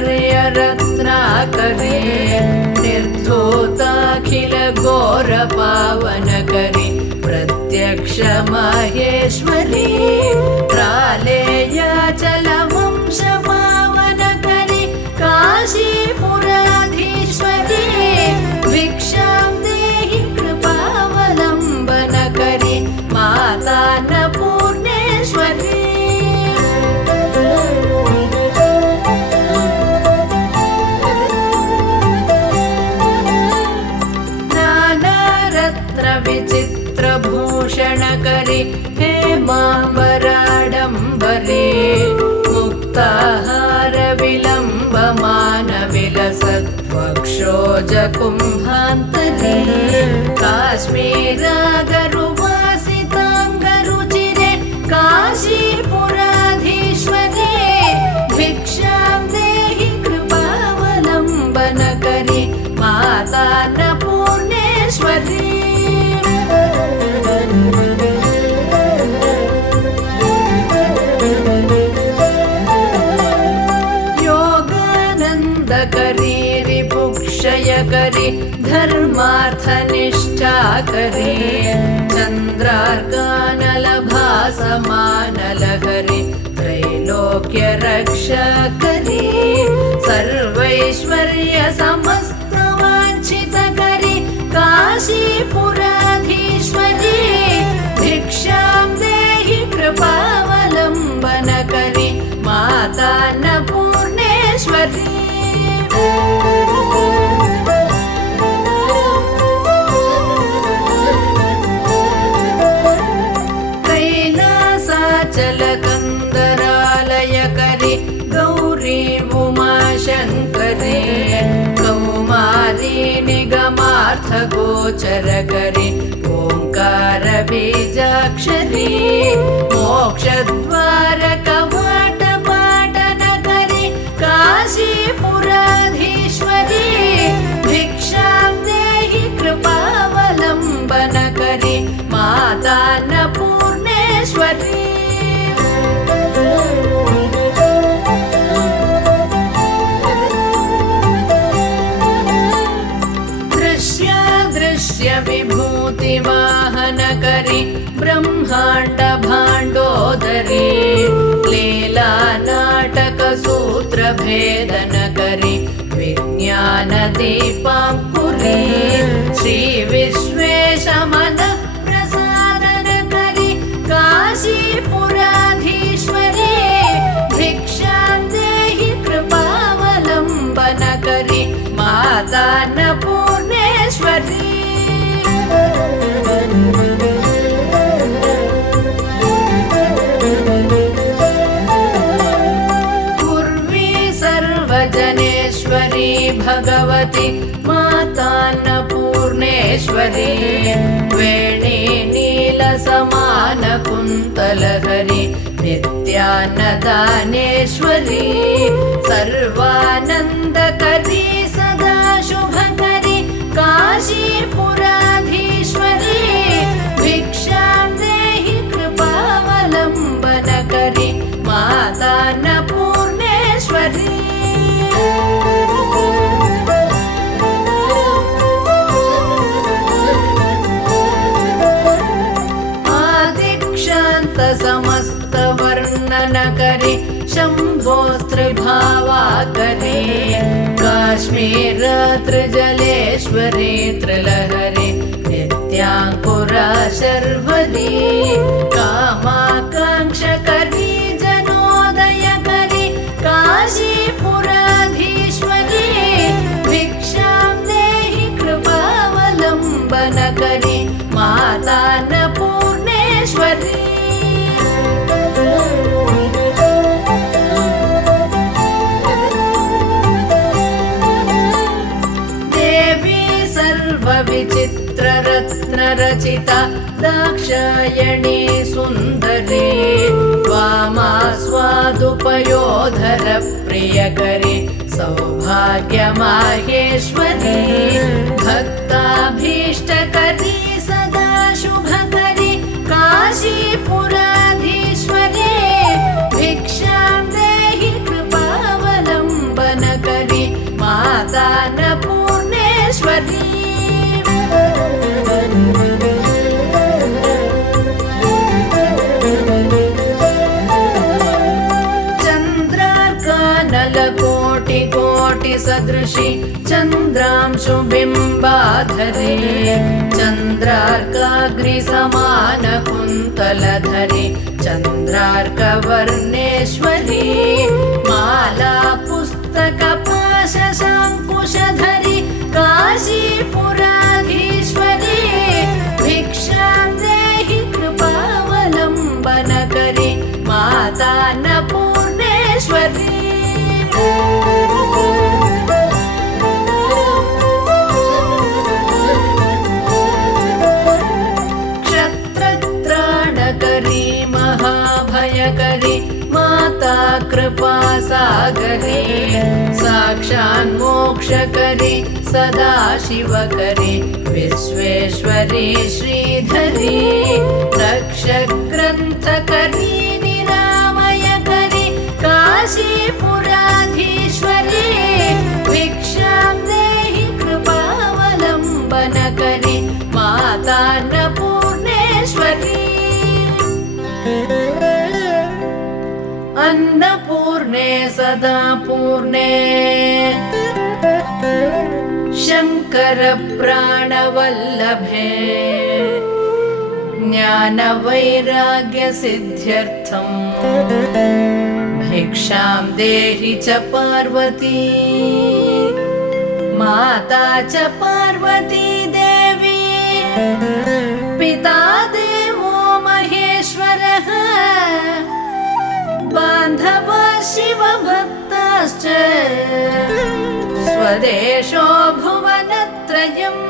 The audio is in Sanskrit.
सौन्दर्यरत्नाकरे निर्धूताखिल घोरपावनकरि प्रत्यक्ष माहेश्वरी प्रालेयाचलवंश पावनकरि काशीपुराधीश्वरी भिक्षां देहि कृपावलम्बनकरि मातान्नपूर्णेश्वरी विचित्रभूषणकरि हेमाम्बराडम्बरे मुक्ताहारविलम्बमानविलसत्वक्षोजकुम्भान्तरे काश्मीरागरुवासिताङ्गरुचिरे काशीपुराधीश्वरे भिक्षां देहि कृपावलम्बनकरि मातान्नपूर्णेश्वरी योगानन्दकरी रिपुक्षयकरी धर्मार्थनिष्ठाकरी चन्द्रार्कानलभासमानलहरि त्रैलोक्यरक्षाकरी सर्वैश्वर्यसमस्तवाञ्छितकरि काशीपुराधीश्वरी भिक्षां देहि कृपावलम्बनकरि मातान्नपूर्णेश्वरी कैलासाचलकन्दरालयकरि गौरी उमाशङ्करी कौमारी निगमार्थगोचरकरि ओङ्कारबीजाक्षरी मोक्षद्वारकवाटपाटनकरि काशीपुराधीश्वरी भिक्षां देहि कृपावलम्बनकरि मातान्नपूर्णेश्वरी विभूतिवाहनकरि ब्रह्माण्डभाण्डोदरी लीलानाटकसूत्रभेदनकरि विज्ञानदीपाङ्कुरी श्रीविश्वेशमनःप्रसादनकरि काशीपुराधीश्वरी भिक्षां देहि कृपावलम्बनकरि मातान्नपूर्णेश्वरी सर्वजनेश्वरी भगवती मातान्नपूर्णेश्वरी वेणी नीलसमानकुन्तलहरि नित्यान्नदानेश्वरी सर्वानन्दकरी सदा शुभकरि काशीपुराधीश्वरी भिक्षां देहि कृपावलम्बनकरि मातान्नपूर्णेश्वरी आदिक्षान्तसमस्तवर्णनकरि शम्भोस्त्रिभावाकरे काश्मीरत्रिजलेश्वरी त्रिलहरि नित्याङ्कुरा शर्वरी कामाकाङ्क्षकरी जनोदयकरि काशीपुराधीश्वरी भिक्षां देहि कृपावलम्बनकरि मातान्नपूर्णेश्वरी विचित्ररत्नरचिता दाक्षायणी सुन्दरी वामास्वादुपयोधरप्रियकरि सौभाग्यमाहेश्वरी भक्ताभीष्टकरी सदा शुभकरि काशीपुराधीश्वरी भिक्षां देहि कृपावलम्बनकरि कोटिसदृशि चन्द्रांशुबिम्बाधरे चन्द्रार्काग्निसमानकुन्तलधरे चन्द्रार्कवर्णेश्वरी माला पुस्तकपाशशाङ्कुशधरि काशीपुराधीश्वरी भिक्षां देहि कृपावलम्बनकरि माता अन्नपूर्णेश्वरी क्षत्रत्राणकरी महाभयकरी माता कृपासागरी साक्षान्मोक्षकरी सदाशिवकरी विश्वेश्वरी श्रीधरी रक्षग्रन्थकरी निरामयकरी काशीपुराधीश्वरी भिक्षां देहि कृपावलम्बनकरी माता अन्नपूर्णेश्वरी अन्नपूर्णे सदा पूर्णे शङ्करप्राणवल्लभे ज्ञानवैराग्यसिद्ध्यर्थम् भिक्षां देहि च पार्वती माता च पार्वती देवी पिता देवो महेश्वरः बान्धवा शिवभक्ताश्च स्वदेशो भुवनत्रयम्